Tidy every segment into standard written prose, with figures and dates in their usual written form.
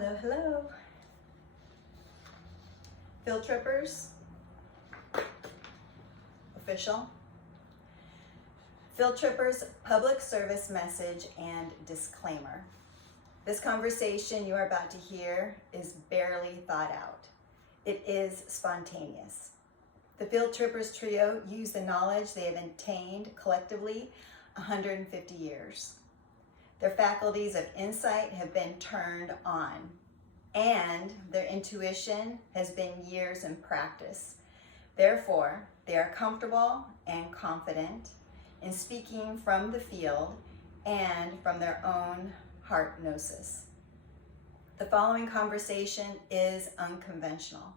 Hello, hello. Field trippers, official. Field trippers, public service message and disclaimer. This conversation you are about to hear is barely thought out. It is spontaneous. The Field Trippers trio use the knowledge they have attained collectively 150 years. Their faculties of insight have been turned on, and their intuition has been years in practice. Therefore, they are comfortable and confident in speaking from the field and from their own heart gnosis. The following conversation is unconventional.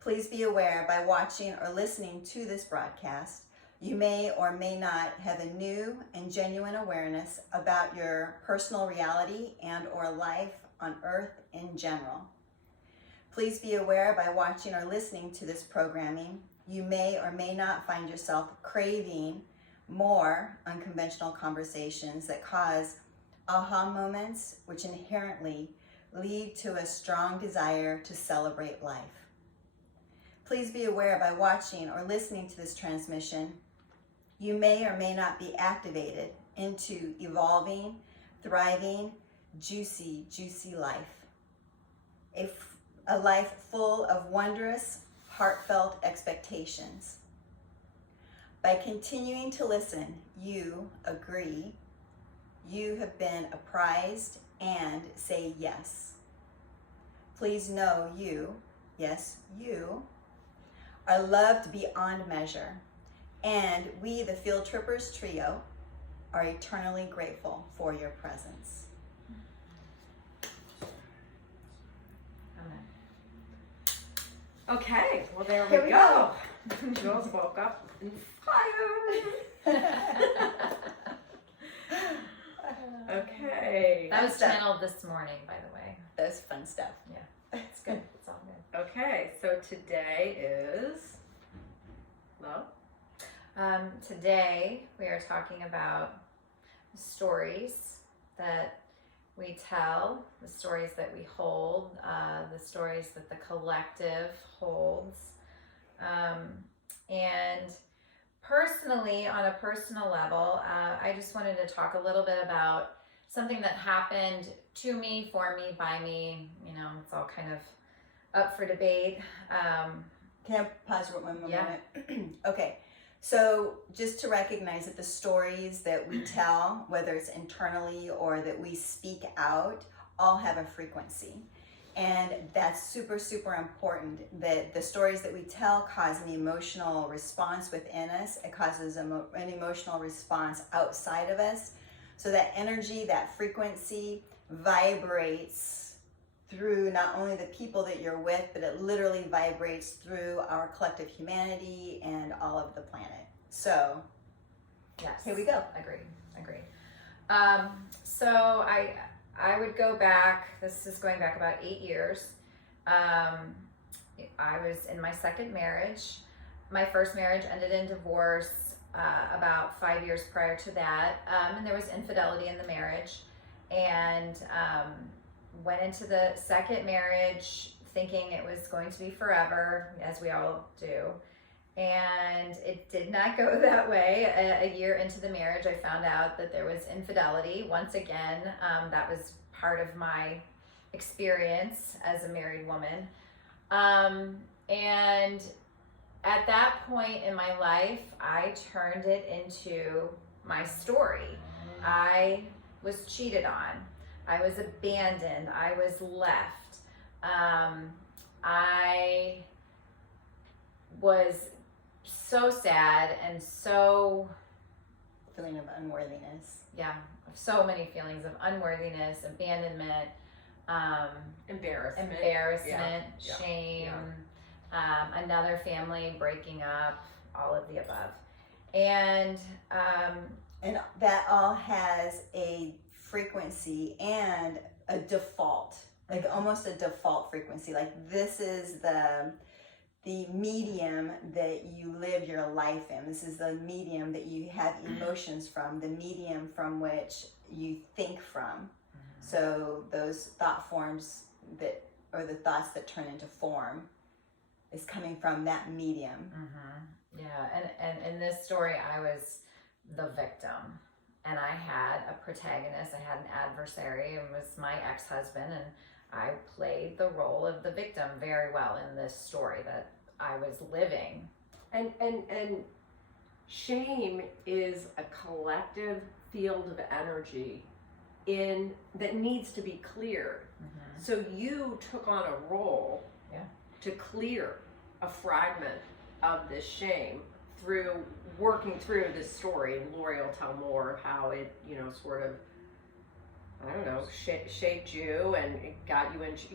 Please be aware by watching or listening to this broadcast, you may or may not have a new and genuine awareness about your personal reality and or life on earth in general. Please be aware by watching or listening to this programming, you may or may not find yourself craving more unconventional conversations that cause aha moments, which inherently lead to a strong desire to celebrate life. Please be aware by watching or listening to this transmission, you may or may not be activated into evolving, thriving, juicy life. A life full of wondrous, heartfelt expectations. By continuing to listen, you agree, you have been apprised and say yes. Please know you, yes, you, are loved beyond measure. And we, the Field Trippers trio, are eternally grateful for your presence. Amen. Okay, well there we go. Jules woke up inspired. Okay. That was channeled this morning, by the way. That's fun stuff. Yeah, it's good. It's all good. Okay, so today is love. Today we are talking about stories that we tell, the stories that we hold, the stories that the collective holds. And personally, on a personal level, I just wanted to talk a little bit about something that happened to me, for me, by me. You know, it's all kind of up for debate. Can I pause for one moment? Yeah. Okay. So just to recognize that the stories that we tell, whether it's internally or that we speak out, all have a frequency. And that's super, super important, that the stories that we tell cause an emotional response within us. It causes an emotional response outside of us. So that energy, that frequency vibrates through not only the people that you're with, but it literally vibrates through our collective humanity and all of the planet. So, Yes. Here we go. Agreed. So I would go back, this is going back about 8 years. I was in my second marriage. My first marriage ended in divorce about 5 years prior to that. And there was infidelity in the marriage. And went into the second marriage thinking it was going to be forever, as we all do. And it did not go that way. A year into the marriage, I found out that there was infidelity. Once again, that was part of my experience as a married woman. And at that point in my life, I turned it into my story. I was cheated on. I was abandoned. I was left. I was so sad and so... feeling of unworthiness. Yeah, so many feelings of unworthiness, abandonment, Embarrassment, shame, another family breaking up, all of the above. And that all has a frequency and a default, like almost a default frequency. Like this is the medium that you live your life in. This is the medium that you have emotions from, the medium from which you think from. So those thought forms that, or the thoughts that turn into form, is coming from that medium. Yeah, and in this story, I was the victim, and I had a protagonist. I had an adversary, and it was my ex-husband, and I played the role of the victim very well in this story that I was living. And shame is a collective field of energy that needs to be cleared. So you took on a role to clear a fragment of this shame through working through this story, and Laurie will tell more of how it, sort of, I don't know, shaped you and it got you into,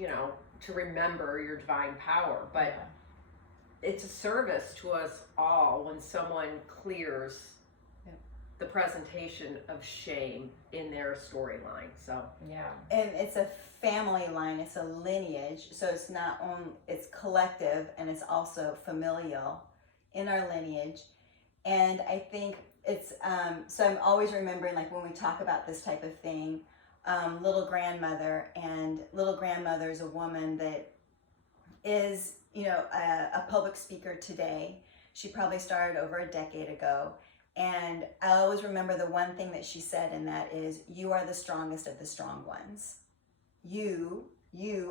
to remember your divine power. But it's a service to us all when someone clears the presentation of shame in their storyline. So and it's a family line, it's a lineage, so it's not only, it's collective, and it's also familial in our lineage. And I think it's so I'm always remembering, like, when we talk about this type of thing, little grandmother is a woman that is, a public speaker today. She probably started over a decade ago. And I always remember the one thing that she said, and that is, you are the strongest of the strong ones. You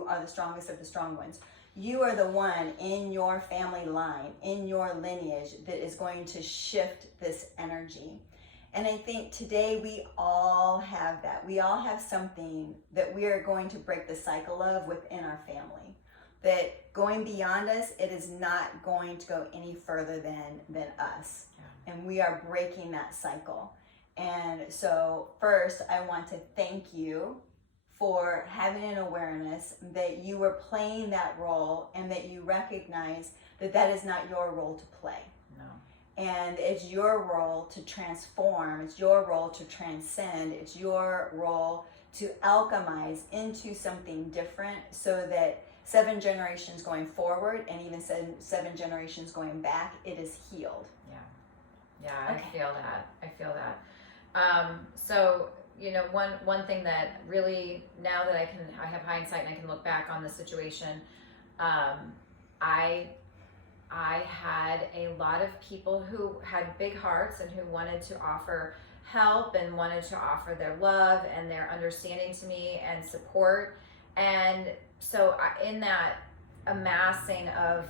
are the strongest of the strong ones. You are the one in your family line, in your lineage, that is going to shift this energy. And I think today we all have that. We all have something that we are going to break the cycle of within our family. That going beyond us, it is not going to go any further than us. And we are breaking that cycle. And so first, I want to thank you for having an awareness that you were playing that role, and that you recognize that that is not your role to play. No. And it's your role to transform, it's your role to transcend, it's your role to alchemize into something different, so that 7 generations going forward, and even 7 generations going back, it is healed. Yeah, okay. I feel that. So, one thing that really, now that I have hindsight and I can look back on the situation, I had a lot of people who had big hearts and who wanted to offer help and wanted to offer their love and their understanding to me and support. And so in that amassing of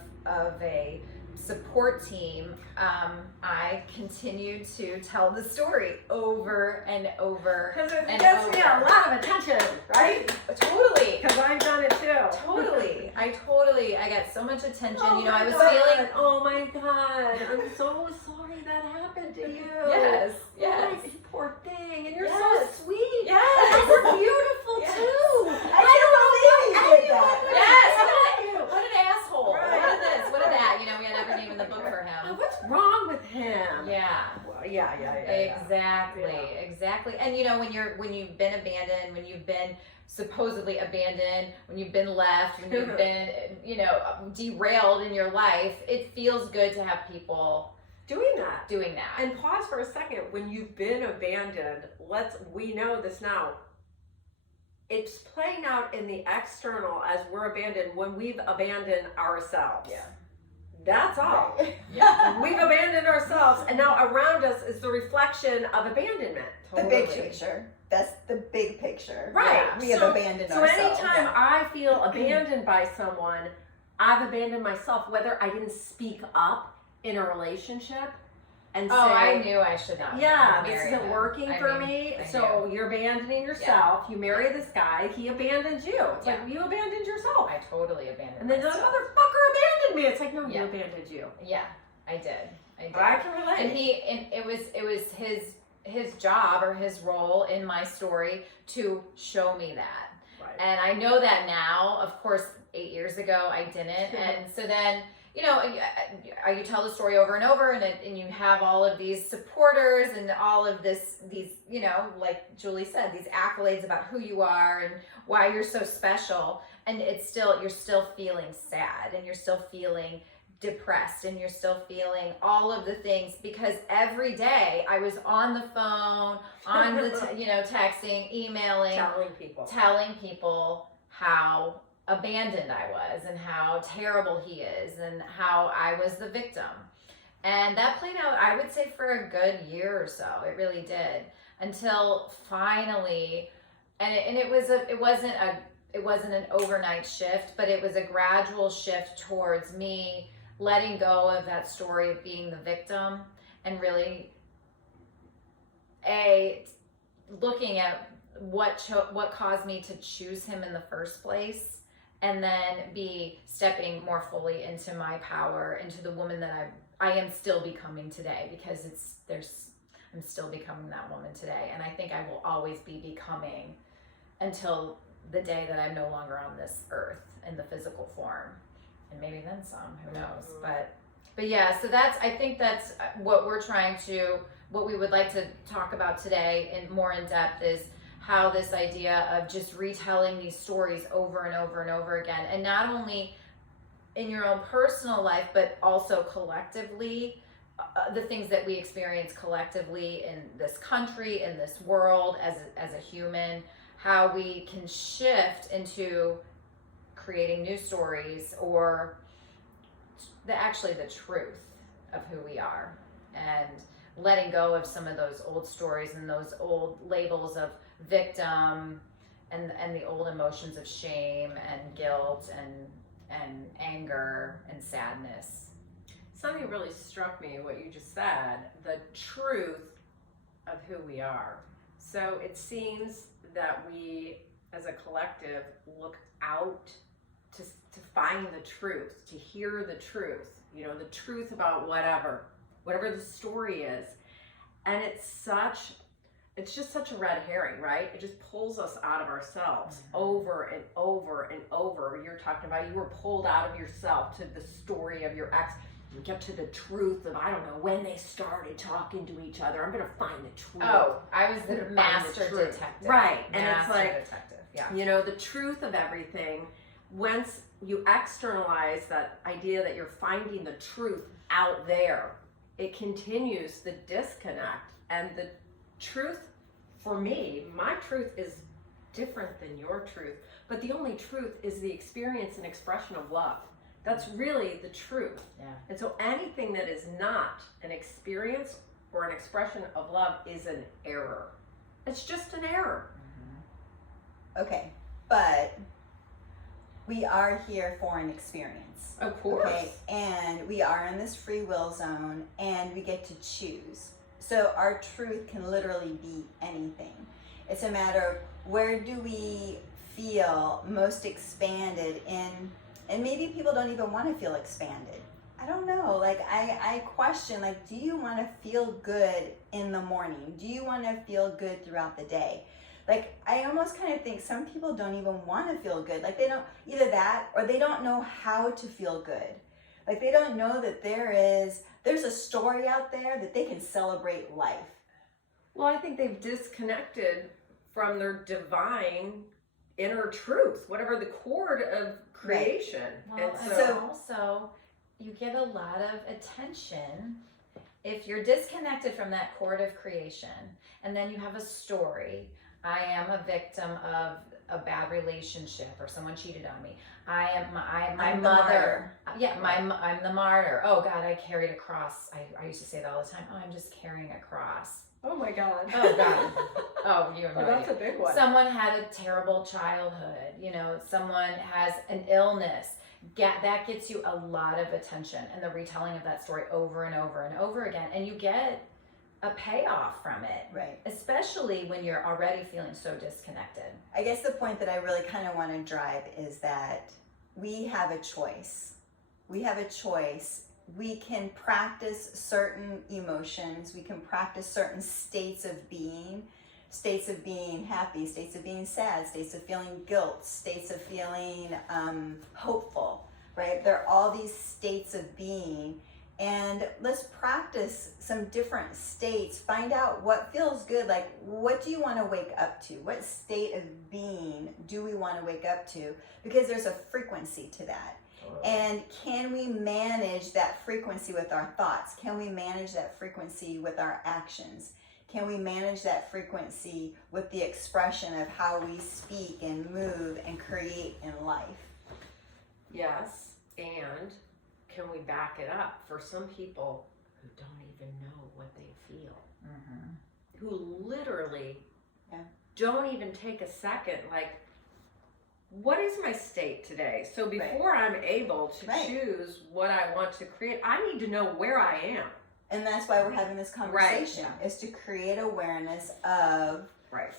a support team, I continued to tell the story over and over. Because it gets me a lot of attention, right? Totally. Because I've done it too. Totally. I got so much attention. I was feeling. Oh my God! I'm so sorry that happened to you. Yes. Oh, you poor thing, and you're so sweet. Yes. And you're beautiful too. I don't believe you did that. Yes. What an asshole. Right. What this? What that? We had every name in the book for him. What's wrong with him? Yeah. Well, yeah. Exactly. And when you've been abandoned, when you've been supposedly abandoned, when you've been left, when you've been, derailed in your life, it feels good to have people doing that. And pause for a second. When you've been abandoned, we know this now. It's playing out in the external as we're abandoned when we've abandoned ourselves. Yeah. That's all. Yeah. We've abandoned ourselves, and now around us is the reflection of abandonment. The big picture. That's the big picture. Right. Yeah, we have abandoned ourselves. So anytime I feel abandoned by someone, I've abandoned myself, whether I didn't speak up in a relationship and say, I knew I should not. This isn't working for me. So you're abandoning yourself. You marry this guy. He abandoned you. It's like you abandoned yourself. I totally abandoned And then the myself. motherfucker abandoned me. It's like, no, you abandoned you. Yeah, I did. I can relate. And it was his job or his role in my story to show me that. Right. And I know that now. Of course, 8 years ago I didn't. And so then, you tell the story over and over, and you have all of these supporters and all of these, like Julie said, these accolades about who you are and why you're so special. And you're still feeling sad, and you're still feeling depressed, and you're still feeling all of the things, because every day I was on the phone, on the texting, emailing, telling people how abandoned I was and how terrible he is and how I was the victim. And that played out, I would say, for a good year or so. It really did, until finally, it wasn't an overnight shift, but it was a gradual shift towards me letting go of that story of being the victim and really looking at what caused me to choose him in the first place, and then stepping more fully into my power, into the woman that I am still becoming today, because I'm still becoming that woman today, and I think I will always be becoming until the day that I'm no longer on this earth in the physical form, and maybe then some, who knows. But yeah, so I think that's what we would like to talk about today in depth, is how this idea of just retelling these stories over and over and over again, and not only in your own personal life, but also collectively, the things that we experience collectively in this country, in this world, as a human, how we can shift into creating new stories, or the truth of who we are, and letting go of some of those old stories and those old labels of victim and the old emotions of shame and guilt and anger and sadness. Something really struck me, what you just said, the truth of who we are. So it seems that we, as a collective, look out to find the truth, to hear the truth, the truth about whatever the story is. And it's just such a red herring, right? It just pulls us out of ourselves over and over and over. You're talking about, you were pulled out of yourself to the story of your ex. You get to the truth of, I don't know, when they started talking to each other. I'm going to find the truth. Oh, I was the master detective. Right. And it's like, detective. Yeah. The truth of everything. Once you externalize that idea that you're finding the truth out there, it continues the disconnect. And the truth, for me, my truth is different than your truth. But the only truth is the experience and expression of love. That's really the truth. Yeah. And so anything that is not an experience or an expression of love is an error. It's just an error. Okay, but we are here for an experience. Of course. Okay, and we are in this free will zone, and we get to choose. So our truth can literally be anything. It's a matter of where do we feel most expanded in. And maybe people don't even want to feel expanded. I don't know. I question, do you want to feel good in the morning? Do you want to feel good throughout the day? I almost kind of think some people don't even want to feel good. They don't, either that, or they don't know how to feel good. They don't know that there's a story out there that they can celebrate life. Well, I think they've disconnected from their divine inner truth, whatever the chord of creation. Right. Well, and so also you get a lot of attention if you're disconnected from that chord of creation, and then you have a story. I am a victim of a bad relationship, or someone cheated on me. I'm my mother. Yeah, I'm the martyr. Oh God, I carried a cross. I used to say that all the time. Oh, I'm just carrying a cross. Oh my God. Oh God. Oh, you know. That's a big one. Someone had a terrible childhood. Someone has an illness. That gets you a lot of attention, and the retelling of that story over and over and over again, and you get a payoff from it. Right. Especially when you're already feeling so disconnected. I guess the point that I really kind of want to drive is that we have a choice. We have a choice. We can practice certain emotions. We can practice certain states of being happy, states of being sad, states of feeling guilt, states of feeling hopeful, right? There are all these states of being, and let's practice some different states. Find out what feels good. What do you want to wake up to? What state of being do we want to wake up to? Because there's a frequency to that. And can we manage that frequency with our thoughts? Can we manage that frequency with our actions? Can we manage that frequency with the expression of how we speak and move and create in life? Yes. And can we back it up for some people who don't even know what they feel? Who literally don't even take a second, like, what is my state today? So before I'm able to choose what I want to create, I need to know where I am. And that's why we're having this conversation, is to create awareness of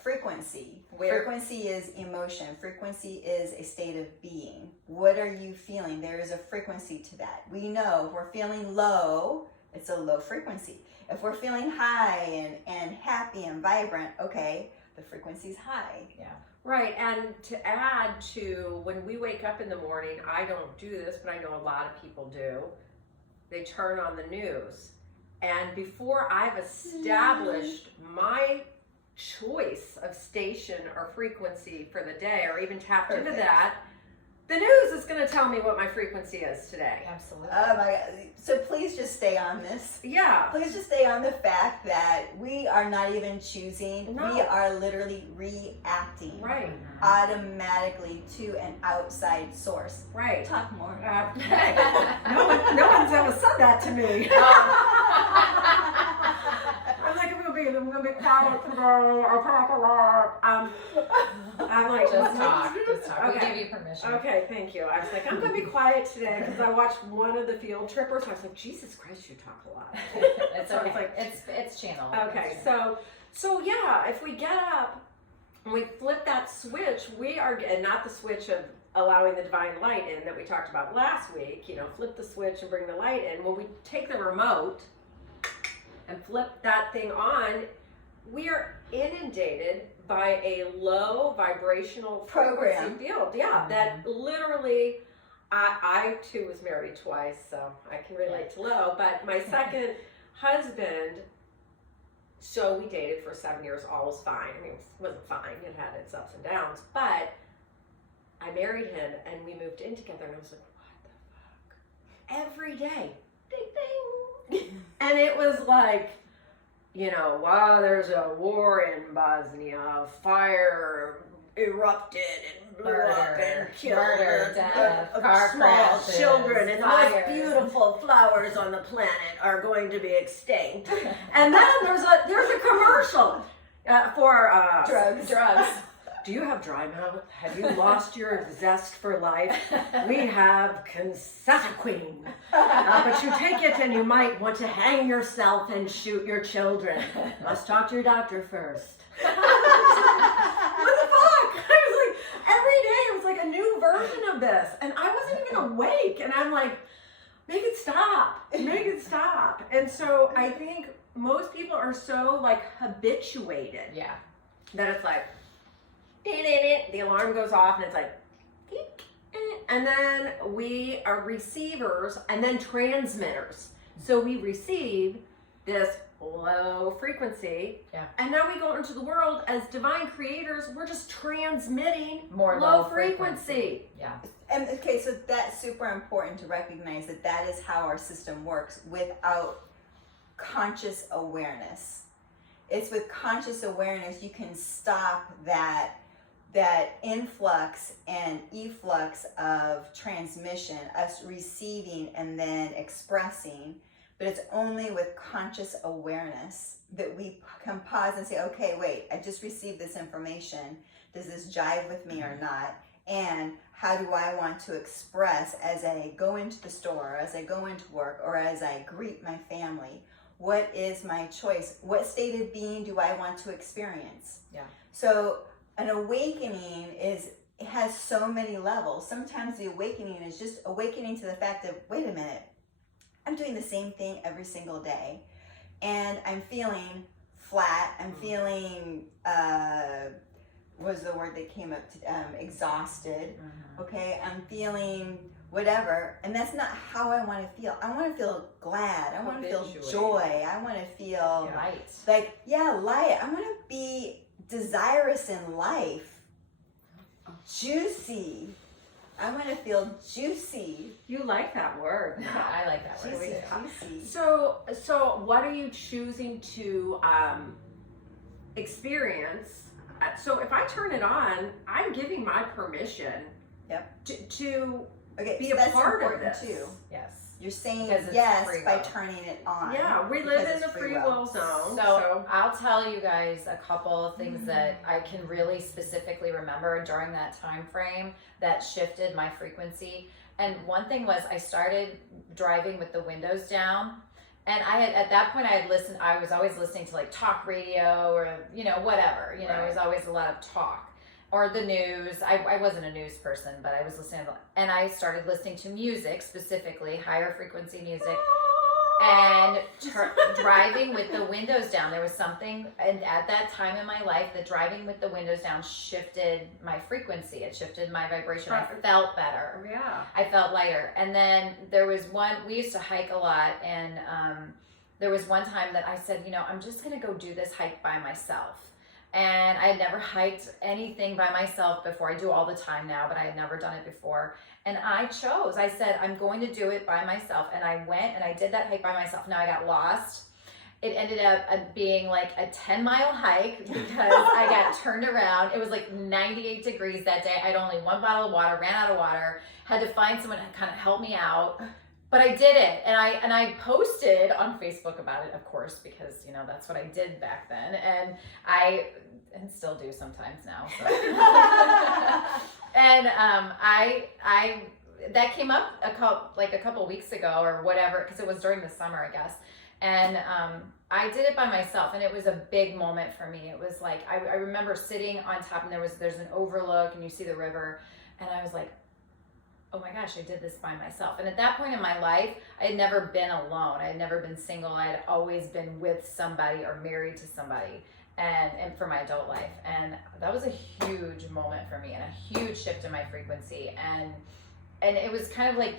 frequency. Frequency is emotion. Frequency is a state of being. What are you feeling? There is a frequency to that. We know if we're feeling low, it's a low frequency. If we're feeling high and happy and vibrant, okay, the frequency's high. Yeah. Right, and to add to, when we wake up in the morning, I don't do this, but I know a lot of people do. They turn on the news. And before I've established my choice of station or frequency for the day, or even tapped into that, the news is going to tell me what my frequency is today. Absolutely. Oh my God. So please just stay on this. Yeah. Please just stay on the fact that we are not even choosing. No. We are literally reacting automatically to an outside source. Right. Talk more. No one's ever said that to me. I'm like, I'm gonna be quiet today. I talk a lot. I'm like, Just talk. Okay. We give you permission. Okay, thank you. I was like, I'm gonna be quiet today because I watched one of the field trippers. I was like, Jesus Christ, you talk a lot. It's So okay. it's like, It's channeled. okay, so yeah, if we get up and we flip that switch, we are, and not the switch of allowing the divine light in that we talked about last week, flip the switch and bring the light in. When we take the remote and flip that thing on, we are inundated by a low vibrational Program. frequency field. Yeah, that literally, I too was married twice, so I can relate to low, but my second husband, so we dated for 7 years, all was fine. I mean, it wasn't fine, it had its ups and downs, but I married him and we moved in together and I was like, what the fuck? Every day, ding ding. And it was like, while there's a war in Bosnia, fire erupted and blew up and killed death, car small crashes, children, and the most fires. beautiful flowers on the planet are going to be extinct. And then there's a commercial for Drugs. Do you have dry mouth? Have you lost your zest for life? We have consetaquine. But you take it and you might want to hang yourself and shoot your children. Must talk to your doctor first. What the fuck? I was like, every day it was like a new version of this. And I wasn't even awake. And I'm like, make it stop. Make it stop. And so I think most people are so like habituated. Yeah. That it's like, the alarm goes off and it's like, and then we are receivers and then transmitters. So we receive this low frequency, and now we go into the world as divine creators. We're just transmitting More low low frequency. Yeah. And okay, so that's super important to recognize that is how our system works without conscious awareness. It's with conscious awareness you can stop that influx and efflux of transmission, us receiving and then expressing. But it's only with conscious awareness that we can pause and say, okay, wait, I just received this information. Does this jive with me or not? And how do I want to express as I go into the store, as I go into work, or as I greet my family? What is my choice? What state of being do I want to experience? Yeah. So an awakening has so many levels. Sometimes the awakening is just awakening to the fact that, wait a minute, I'm doing the same thing every single day. And I'm feeling flat. I'm feeling, what was the word that came up to, exhausted. Okay, I'm feeling whatever. And that's not how I want to feel. I want to feel glad. I want to feel joy. I want to feel Light. like, light. I want to be desirous in life. Juicy. I want to feel juicy. You like that word. I like that word. Juicy. So what are you choosing to experience? So if I turn it on, I'm giving my permission to Okay, be so a that's part of important this. too. Yes. You're saying Because it's yes free by will. turning it on. Yeah, we because live in it's the free will zone. So I'll tell you guys a couple of things that I can really specifically remember during that time frame that shifted my frequency. And one thing was I started driving with the windows down. And I had, at that point, I was always listening to like talk radio or, whatever, it was always a lot of talk or the news. I wasn't a news person, but I was listening and I started listening to music, specifically higher frequency music, and driving with the windows down. There was something, and at that time in my life, that driving with the windows down shifted my frequency. It shifted my vibration. I felt better. Yeah. I felt lighter. And then there was we used to hike a lot, and there was one time that I said, I'm just going to go do this hike by myself. And I had never hiked anything by myself before. I do all the time now, but I had never done it before. And I said, I'm going to do it by myself. And I went and I did that hike by myself. Now I got lost. It ended up being like a 10-mile hike because I got turned around. It was like 98 degrees that day. I had only one bottle of water, ran out of water, had to find someone to kind of help me out. But I did it, and I posted on Facebook about it, of course, because that's what I did back then, and I still do sometimes now. So. And I that came up a couple weeks ago or whatever, because it was during the summer, I guess, and I did it by myself, and it was a big moment for me. It was like I remember sitting on top, and there's an overlook, and you see the river, and I was like, oh my gosh, I did this by myself. And at that point in my life, I had never been alone. I had never been single. I had always been with somebody or married to somebody, and for my adult life. And that was a huge moment for me and a huge shift in my frequency. And it was kind of like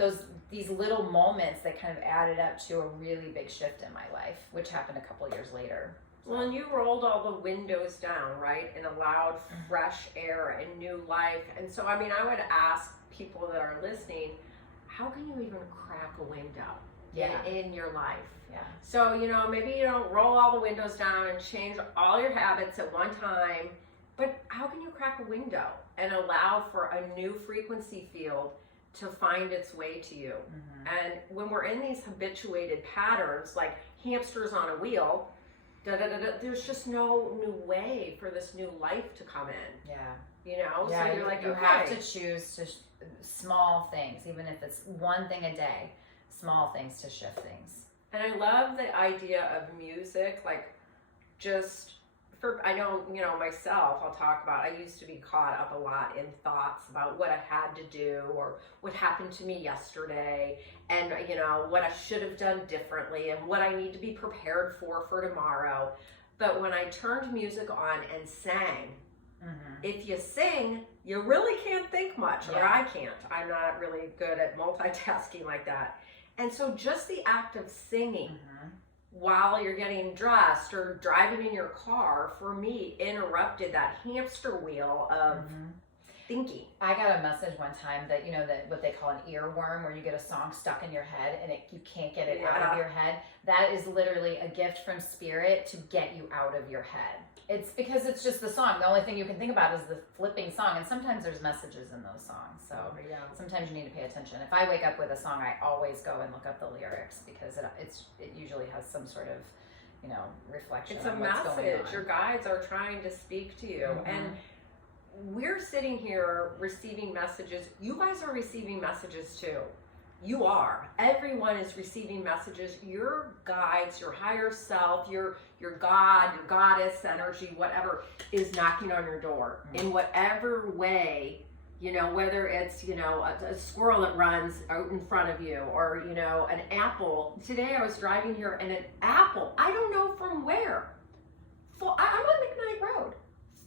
these little moments that kind of added up to a really big shift in my life, which happened a couple years later. Well, and you rolled all the windows down, right, and allowed fresh air and new life. And so, I would ask people that are listening, how can you even crack a window in your life? Yeah. So, maybe you don't roll all the windows down and change all your habits at one time, but how can you crack a window and allow for a new frequency field to find its way to you? Mm-hmm. And when we're in these habituated patterns, like hamsters on a wheel, there's just no new way for this new life to come in. Yeah. So you're like, you have to choose to small things, even if it's one thing a day, small things to shift things. And I love the idea of music, like just I know, myself, I'll talk about, I used to be caught up a lot in thoughts about what I had to do or what happened to me yesterday and, what I should have done differently and what I need to be prepared for tomorrow. But when I turned music on and sang, if you sing, you really can't think much, or I can't. I'm not really good at multitasking like that. And so just the act of singing while you're getting dressed or driving in your car, for me, interrupted that hamster wheel of thinking. I got a message one time that, that what they call an earworm, where you get a song stuck in your head and you can't get it out of your head. That is literally a gift from spirit to get you out of your head. It's because it's just the song. The only thing you can think about is the flipping song. And sometimes there's messages in those songs. So sometimes you need to pay attention. If I wake up with a song, I always go and look up the lyrics because it usually has some sort of, reflection. It's a message. Your guides are trying to speak to you. And we're sitting here receiving messages. You guys are receiving messages too. You are. Everyone is receiving messages. Your guides, your higher self, your God, your goddess energy, whatever, is knocking on your door in whatever way, whether it's, a squirrel that runs out in front of you or, an apple. Today I was driving here and an apple, I don't know from where, I'm on McKnight Road,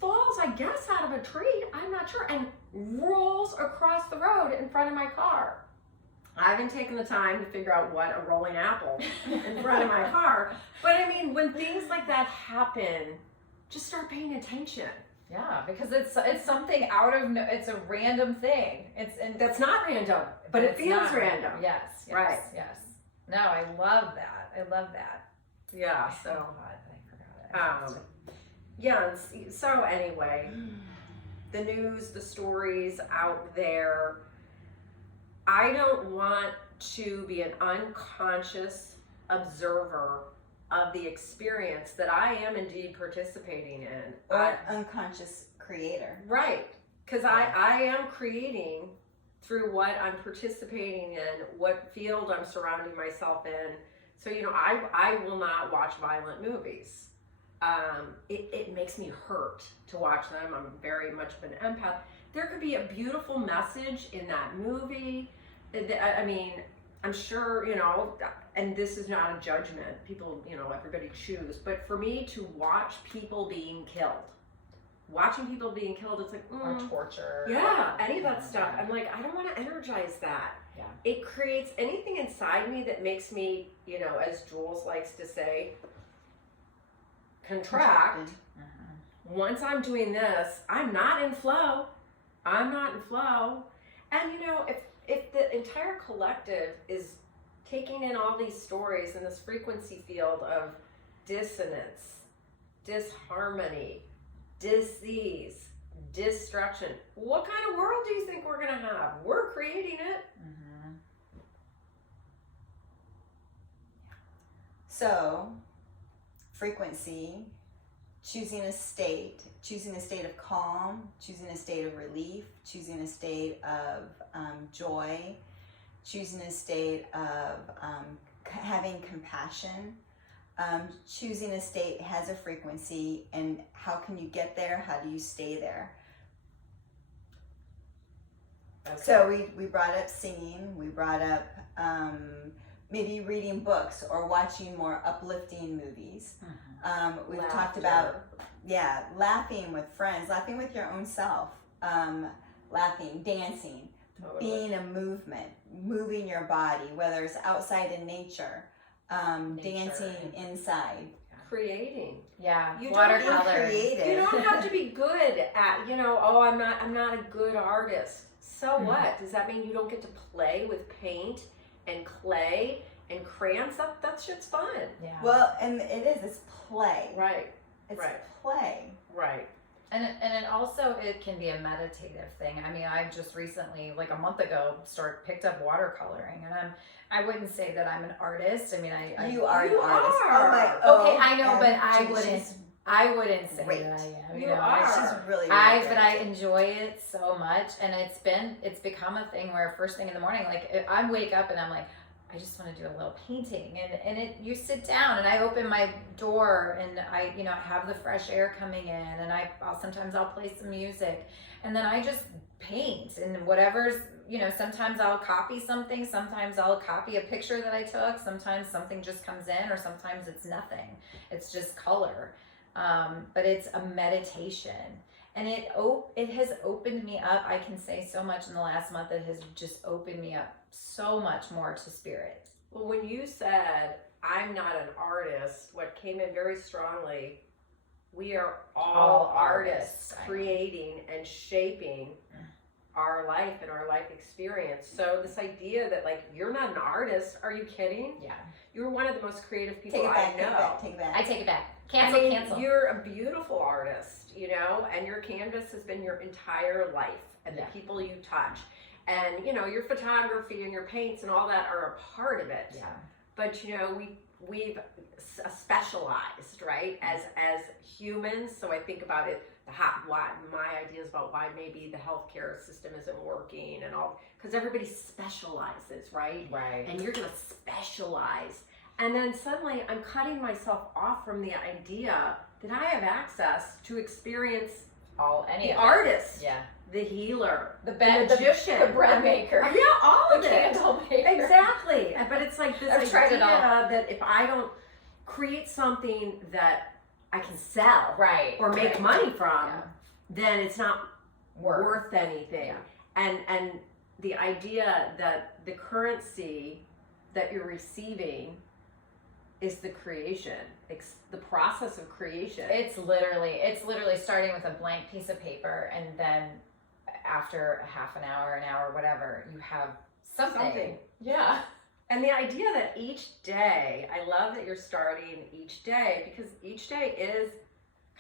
falls, I guess, out of a tree, I'm not sure, and rolls across the road in front of my car. I haven't taken the time to figure out what a rolling apple in front of my car. But when things like that happen, just start paying attention. Yeah, because it's something it's a random thing. That's not random, but it feels random. Yes. Right. Yes. No, I love that. Yeah. So I forgot it. Yeah. So anyway, the news, the stories out there. I don't want to be an unconscious observer of the experience that I am indeed participating in. Or unconscious creator. Right. Because I am creating through what I'm participating in, what field I'm surrounding myself in. So, you know, I will not watch violent movies. It makes me hurt to watch them. I'm very much of an empath. There could be a beautiful message in that movie. I mean, I'm sure, you know, and this is not a judgment. People, you know, everybody choose. But for me to watch people being killed, it's like, Or torture. yeah, any of that stuff. I'm like, I don't want to energize that. Yeah. It creates anything inside me that makes me, you know, as Jules likes to say, contract. Once I'm doing this, I'm not in flow. And you know, if the entire collective is taking in all these stories in this frequency field of dissonance, disharmony, dis-ease, destruction, what kind of world do you think we're gonna have? We're creating it. So, frequency, choosing a state of calm, choosing a state of relief, choosing a state of joy, choosing a state of having compassion. Choosing a state has a frequency, and how can you get there? How do you stay there? Okay. So we brought up singing, we brought up maybe reading books or watching more uplifting movies. We've talked about, laughing with friends, laughing with your own self, laughing, dancing, being a movement, moving your body, whether it's outside in nature, dancing inside. Creating. Yeah, You watercolor. You don't have to be good at, you know, oh, I'm not a good artist. So what? Does that mean you don't get to play with paint and clay and crayons? That shit's fun. Yeah. Well, and it's play. Right. It's right. play. Right. And it also, it can be a meditative thing. I mean, I've just recently, like a month ago, picked up watercoloring, and I wouldn't say that I'm an artist. I mean, You are an artist. are. Okay, I know, but I she's wouldn't say great. that I am. You know, are. She's really, really but great. I enjoy it so much, and it's become a thing where first thing in the morning, like I wake up and I'm like, I just want to do a little painting, and you sit down and I open my door and I, you know, have the fresh air coming in, and sometimes I'll play some music, and then I just paint, and whatever's, you know, sometimes I'll copy something, sometimes I'll copy a picture that I took, sometimes something just comes in, or sometimes it's nothing. It's just color. But it's a meditation, and it has opened me up. I can say so much in the last month. It has just opened me up so much more to spirit. Well, when you said, I'm not an artist, what came in very strongly, we are all artists creating and shaping our life and our life experience. So this idea that, like, you're not an artist, are you kidding? Yeah. You're one of the most creative people Take it back, I know. take it back. I take it back. I mean, Cancel. You're a beautiful artist, you know, and your canvas has been your entire life, and the people you touch. And, you know, your photography and your paints and all that are a part of it. Yeah. But, you know, we've specialized, right, as humans. So I think about it, why my ideas about why maybe the healthcare system isn't working and all, because everybody specializes, right? Right. And you're going to specialize. And then suddenly I'm cutting myself off from the idea that I have access to experience the artist, the healer, the magician, the bread maker, all of the it. candle maker. Exactly. But it's like this idea all. that if I don't create something that I can sell or make money from, then it's not worth anything. Yeah. And the idea that the currency that you're receiving is the creation, the process of creation. It's literally starting with a blank piece of paper, and then after a half an hour, whatever, you have something. Yeah. And the idea that each day, I love that you're starting each day, because each day is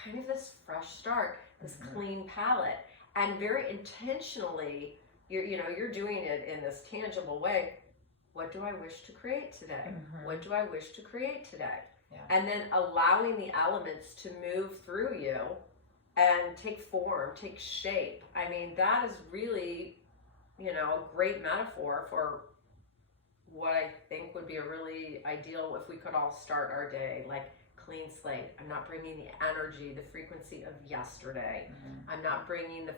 kind of this fresh start, this clean palette, and very intentionally you're doing it in this tangible way. What do I wish to create today? What do I wish to create today? Yeah. And then allowing the elements to move through you and take form, take shape. I mean, that is really, a great metaphor for what I think would be a really ideal if we could all start our day like clean slate. I'm not bringing the energy, the frequency of yesterday. I'm not bringing the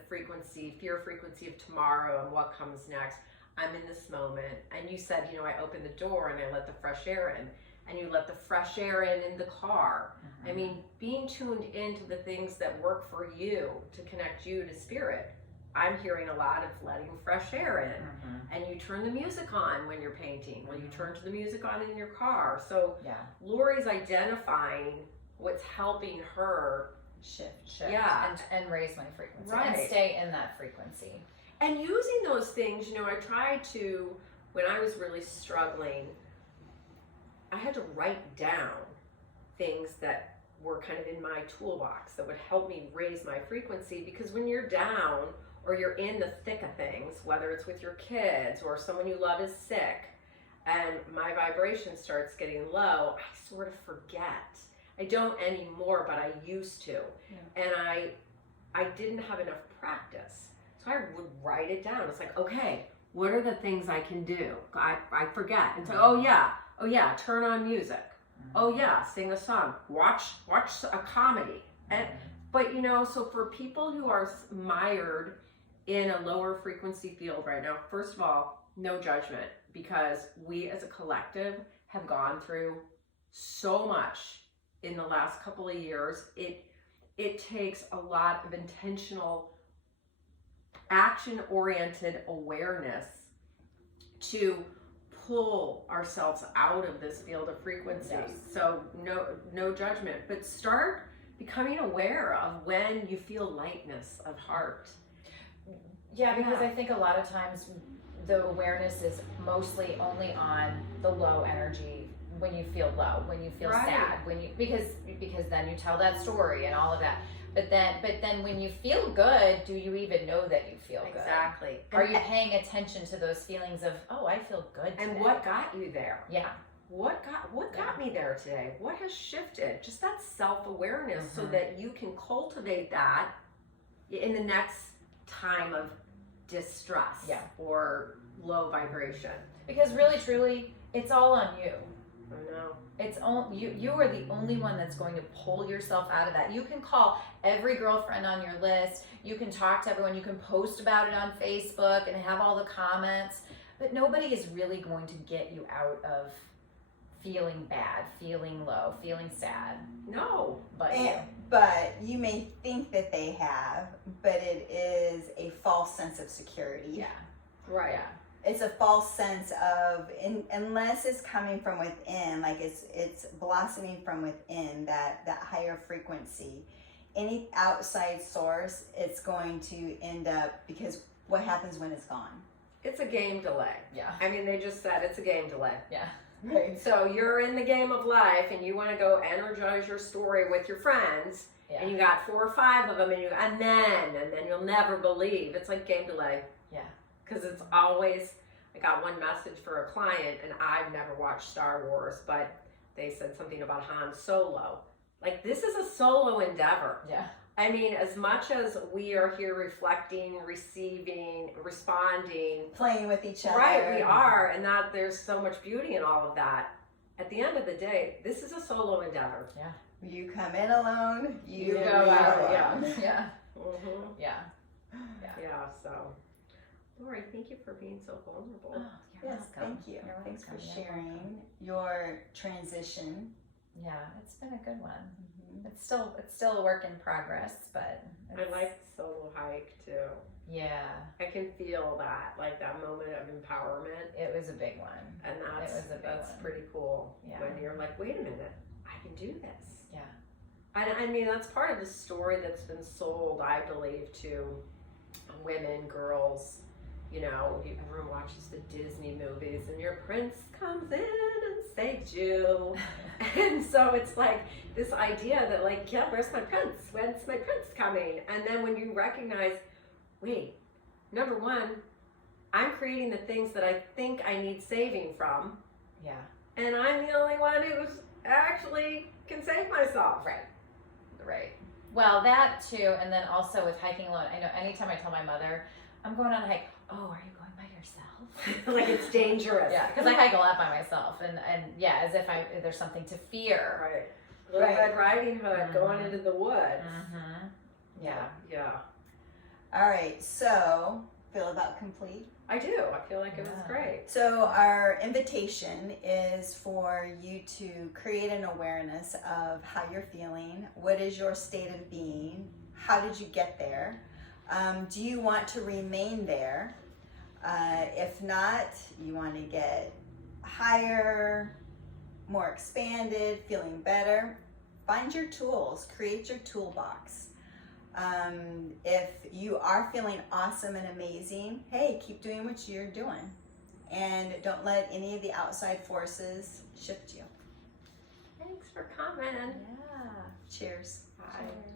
fear frequency of tomorrow and what comes next. I'm in this moment. And you said, I open the door and I let the fresh air in, and you let the fresh air in the car. I mean, being tuned into the things that work for you to connect you to spirit. I'm hearing a lot of letting fresh air in, and you turn the music on when you're painting. Well, you turn to the music on in your car. So Laurie's identifying what's helping her shift, yeah, and raise my frequency, right, and stay in that frequency. And using those things, I tried to, when I was really struggling, I had to write down things that were kind of in my toolbox that would help me raise my frequency, because when you're down or you're in the thick of things, whether it's with your kids or someone you love is sick and my vibration starts getting low, I sort of forget. I don't anymore, but I used to. And I didn't have enough practice. So I would write it down. It's like, okay, what are the things I can do? I forget. And so, oh yeah, turn on music. Oh yeah, sing a song. Watch a comedy. And but so for people who are mired in a lower frequency field right now, first of all, no judgment, because we as a collective have gone through so much in the last couple of years. It takes a lot of intentional, action-oriented awareness to pull ourselves out of this field of frequency. So no judgment, but start becoming aware of when you feel lightness of heart. Yeah, because I think a lot of times the awareness is mostly only on the low energy, when you feel low, when you feel sad, because then you tell that story and all of that. But then when you feel good, do you even know that you feel good? Exactly. Are you paying attention to those feelings of, oh, I feel good today? And what got you there? Yeah. What got me there today? What has shifted? Just that self-awareness, so that you can cultivate that in the next time of distress or low vibration. Because really, truly, it's all on you. I know. It's all you are the only one that's going to pull yourself out of that. You can call every girlfriend on your list, you can talk to everyone, you can post about it on Facebook and have all the comments, but nobody is really going to get you out of feeling bad, feeling low, feeling sad. No. But you may think that they have, but it is a false sense of security. Yeah. Right. Yeah. It's a false sense of, unless it's coming from within, like it's blossoming from within, that higher frequency. Any outside source, it's going to end up, because what happens when it's gone? It's a game delay. Yeah. I mean, they just said it's a game delay. Yeah. Right. So you're in the game of life and you want to go energize your story with your friends, and you got 4 or 5 of them, and then you'll never believe. It's like game delay. Yeah. Because it's always, I got one message for a client, and I've never watched Star Wars, but they said something about Han Solo. Like, this is a solo endeavor. Yeah. I mean, as much as we are here reflecting, receiving, responding, Playing with each other. right, we are, and that there's so much beauty in all of that. At the end of the day, this is a solo endeavor. Yeah. You come in alone, you go leave out. alone. Yeah. Mm-hmm. Yeah. Yeah, so, Laurie, thank you for being so vulnerable. Oh, you're Yes, welcome. thank you. You're Thanks for welcome. You're sharing welcome. your transition. Yeah, it's been a good one. It's still a work in progress, but I like the solo hike too. Yeah, I can feel that, like that moment of empowerment, it was a big one. and It was a big that's one. pretty cool. Yeah. When you're like, wait a minute, I can do this. Yeah. And I mean, that's part of the story that's been sold, I believe, to women, girls. Everyone watches the Disney movies, and your prince comes in and saves you. And so it's like this idea that, like, yeah, where's my prince? When's my prince coming? And then when you recognize, wait, number one, I'm creating the things that I think I need saving from, Yeah. and I'm the only one who's actually can save myself. Right. Right. Well, that too, and then also with hiking alone, I know anytime I tell my mother, I'm going on a hike, oh, are you going by yourself? Like it's dangerous. Yeah, because I hike a lot by myself, and yeah, as if there's something to fear. Right. Little Right. Red Riding Hood going into the woods. Mm-hmm. Yeah. Yeah. All right, so feel about complete? I do. I feel like it was Yeah. great. So our invitation is for you to create an awareness of how you're feeling. What is your state of being? How did you get there? Do you want to remain there? If not, you want to get higher, more expanded, feeling better. Find your tools, create your toolbox. If you are feeling awesome and amazing, hey, keep doing what you're doing. And don't let any of the outside forces shift you. Thanks for coming. Yeah. Cheers. Bye.